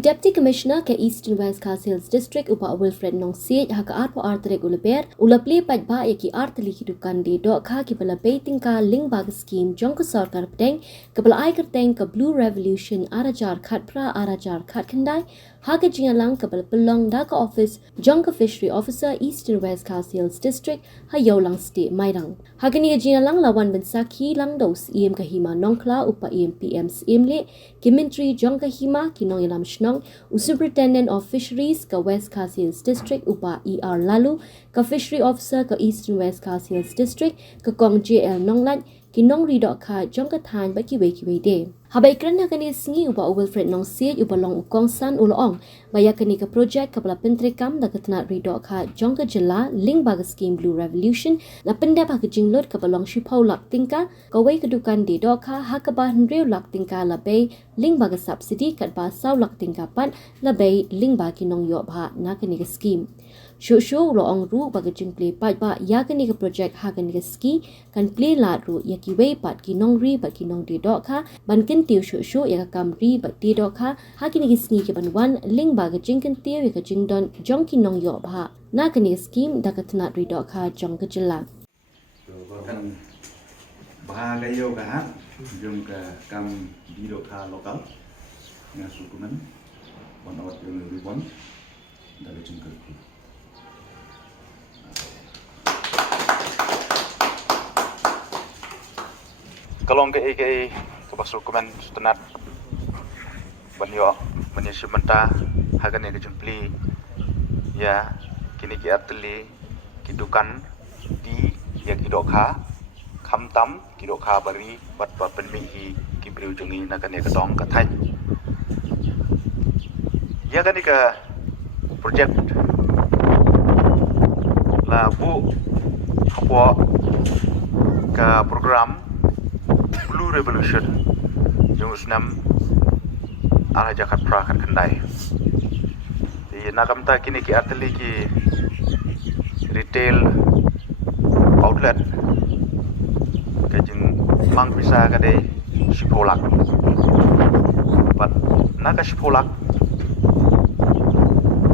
Deputy Commissioner ke East and West Sales District upa Wilfred Nong Siej ha ka arpo artrek ulaber ulapli pajba ya ki artli hidukan di dok kha ki bala baiting ka ling bag scheme jong ko sarkar pedeng ke bala ai kerteng ke Blue Revolution arajar khat pra arajar khat khandai ha ke jingalang ke bala pelong da ka office jong ka fishery officer East and West Sales District ha yolang state mairang ha ke ni jingalang lawan ben sakhi lang dos em ka hima nongkla upa PM emle kimentri jong ka hima ki nong ilam Nong, Superintendent of Fisheries ka West Sales District upa ER Lalu, ka Fishery Officer ka East and West Sales District, ka Kong JL Nonglat, ki nong ridok ka jong ka than ba ki we de. Habai kerana kani singi upa Wilfred Nong Siej upa long ukong san uloong, baya kani ka project ka bala pentrikam da ketenat ridok ka jong ka jela ling baga scheme Blue Revolution, na pendap ha ka jinglot ka balong shipau lak tingka, ka wei kedukan di dok ka ha ka bah nriu lak tingka labai ling baga subsidi kat ba sau lak tingka pat labai ling ba ki nong yo ba na kani ka scheme. Shushu loong ru baga jingple pat ba ya kani ka project ha kani ka ski kan play lat ru ya ki wei pat ki nong ri ba ki nong di dok ka ban kin tiu shushu ya ka kam ri ba di dok ka ha kani ka ski ki ban wan ling baga jingkan tiu ya ka jingdon jong ki nong yo ba na kani ka scheme da ka tanat ri dok ka jong ka jela. Kan bahagia yo ka jong ka kam di dok ka lokal ngasukunan one out yung ribon dari jengkel. Kalau ke pasal komen setenat banyo menyesi menta hagan yang kejempli ya kini ki arteli kidukan di ya kidokha khamtam kidokha bari bat penmi hi kibriu jungi nakan ya kedong kathai ya kan ke project la bu apa ke program Blue Revolution yung usnam ala jakat prakan kendai di nakamta kini ki arteli ki retail outlet kajing mang bisa kadai sipolak but naga sipolak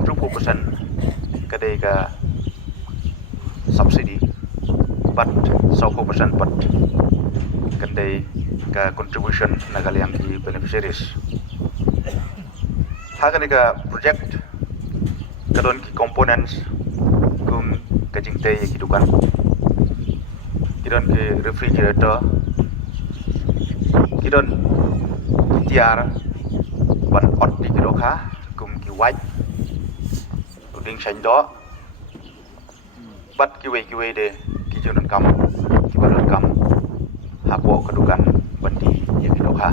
20% kadai ka subsidy but 10% but kadai ka contribution nagaliang ki beneficiaries hagan ka project kadon ki components kum kajing te ki dukan kidon ki refrigerator kidon tiar ban ot di kidokha kum ki white uding sando bat ki we de ki jonan kam ki baron kam hapo kedukan bandi yang kidokha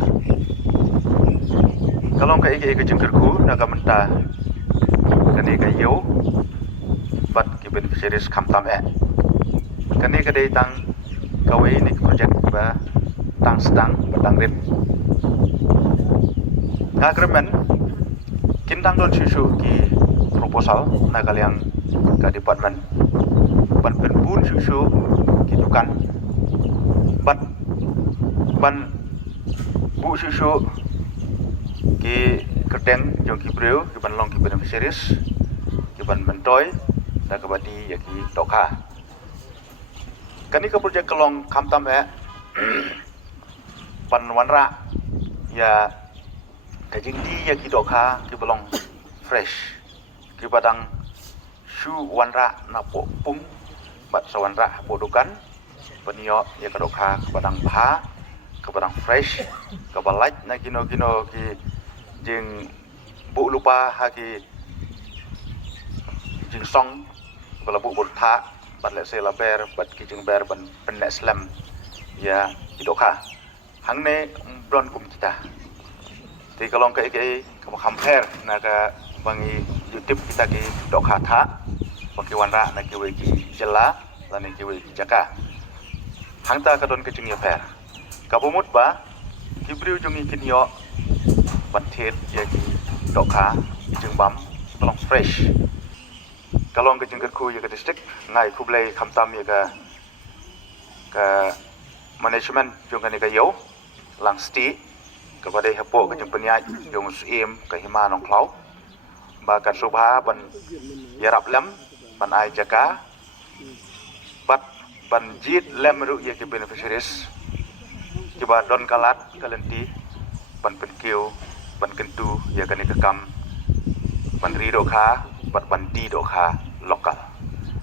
kalau ka ike jengkerku naga menta kani ka yo bat ki beneficiaries khamtam kani ka dei tang kawe ni project ba tang sedang batang rit agreement kindang don susu ki proposal nagaliang ka department ban penpun susu ki dukan bat ban bu susu ki kerteng jong ki breu ki ban long ki beneficiaries ki ban mentoy da ka badi ya ki dokha kani ka project kalong khamtam pan wanra ya kajing di ya ki dokha ki balong fresh ki badang shu wanra na po pung bat sawanra podukan penio ya ka dokha badang bha ka badang fresh ka balaj na kino ki jing bu lupa ha ki jing song bala bu tha bat le se la ber bat ki jing ber ban penek slam ya idokha hangne bron kum kita ti kalong ka ke ka compare na ka bangi YouTube kita ki dokha tha baki wanra na ki we ki jela la ni ki we ki jaka hangta ka don ka jing ya per ka bomut ba ki briu jungi kinyo ban thet ya ki dokha jing bam kalong fresh kalong ka jing ka khu ya ka district ngai khublai khamtam ya ka management jong ka ni ka yo lang sti kepada hapo ke jeng penyaj jong sim ke hima nong klau ba kat subha ban yarap lem ban ai jaka bat ban jit lem ru ye ke beneficiaries coba don kalat kalenti ban penkiu ban kentu ya kan ikam ban ri do kha ban di do kha lokal